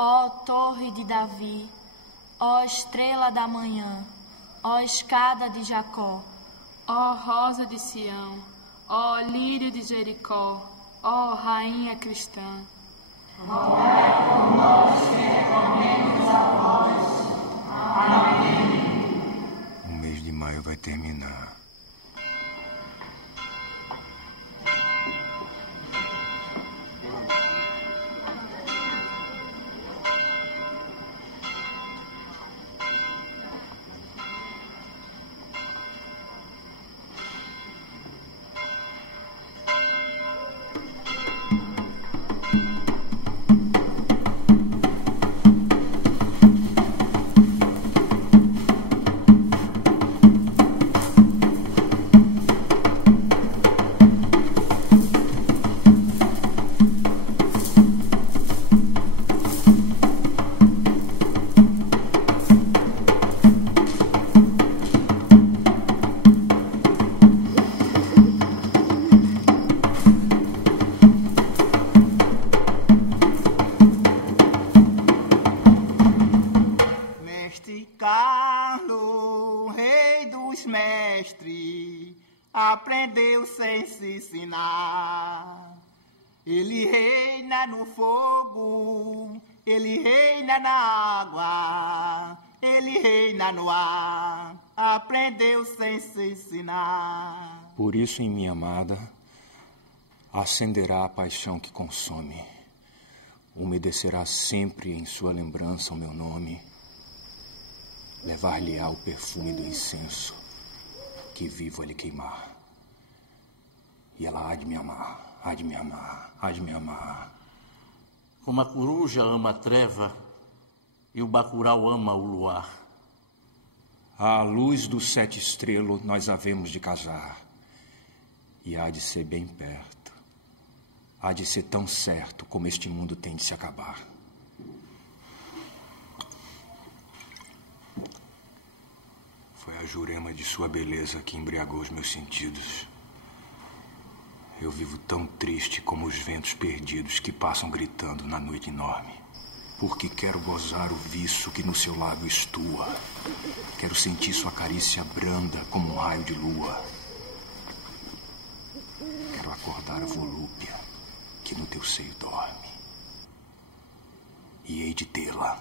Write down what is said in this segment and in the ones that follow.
Ó torre de Davi, ó estrela da manhã, ó escada de Jacó, ó rosa de Sião, ó lírio de Jericó, ó rainha cristã. Rogai por nós que recorremos a vós. Amém. O mês de maio vai terminar. Aprendeu sem se ensinar. Ele reina no fogo, ele reina na água, ele reina no ar. Aprendeu sem se ensinar. Por isso, em minha amada, acenderá a paixão que consome. Umedecerá sempre em sua lembrança o meu nome. Levar-lhe-á o perfume do incenso que vivo a lhe queimar. E ela há de me amar, há de me amar, há de me amar. Como a coruja ama a treva e o bacurau ama o luar. À luz do 7 estrelo nós havemos de casar. E há de ser bem perto. Há de ser tão certo como este mundo tem de se acabar. Foi a jurema de sua beleza que embriagou os meus sentidos. Eu vivo tão triste como os ventos perdidos que passam gritando na noite enorme. Porque quero gozar o viço que no seu lábio estua. Quero sentir sua carícia branda como um raio de lua. Quero acordar a volúpia que no teu seio dorme. E hei de tê-la,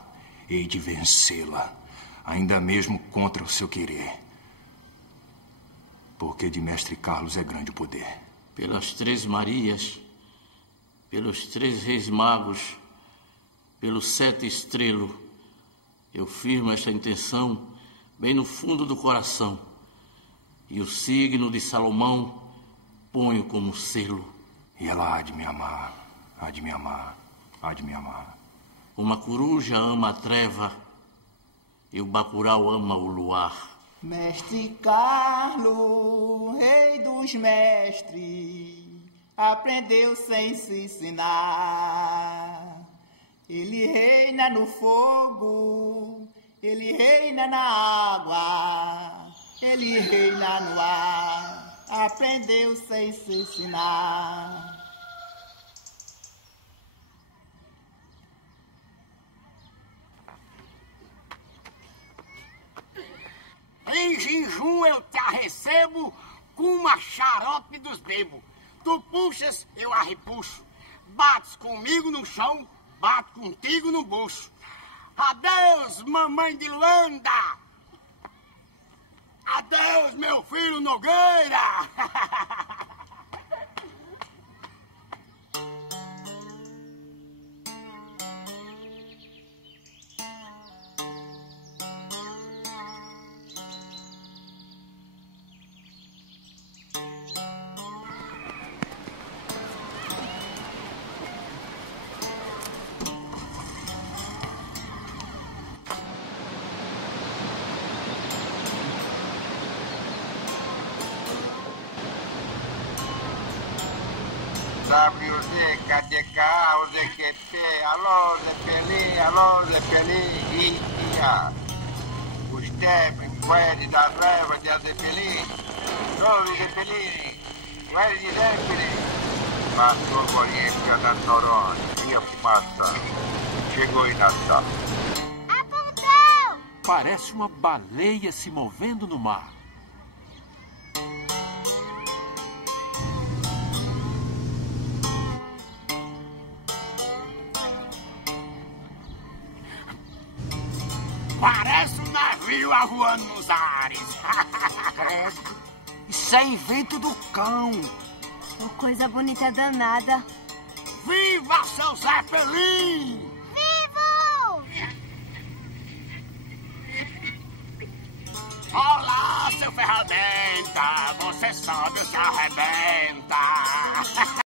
hei de vencê-la, ainda mesmo contra o seu querer. Porque de Mestre Carlos é grande o poder. Pelas 3 Marias, pelos 3 Reis Magos, pelo 7 estrelo, eu firmo esta intenção bem no fundo do coração. E o signo de Salomão ponho como selo. E ela há de me amar, há de me amar, há de me amar. Uma coruja ama a treva e o bacurau ama o luar. Mestre Carlos, rei dos mestres, aprendeu sem se ensinar. Ele reina no fogo, ele reina na água, ele reina no ar. Aprendeu sem se ensinar. Em jejum eu te recebo com uma xarope dos bebos. Tu puxas, eu arrepuxo. Bates comigo no chão, bato contigo no bucho. Adeus, mamãe de Landa! Adeus, meu filho Nogueira! WZ, KTK, OZQT, alô, Zeppelin, Ia. O Step, Qued da Reva de Zeppelin, Dove Zeppelin, Qued de Zeppelin. Passou Corinthians da Noronha, Via Fumaça. chegou aí na sala. Apontou! Parece uma baleia se movendo no mar. Parece um navio avoando nos ares. Credo. Isso é invento do cão. Oh, coisa bonita danada. Viva seu Zeppelin! Vivo! Olá, seu ferramenta! Você sobe ou se arrebenta?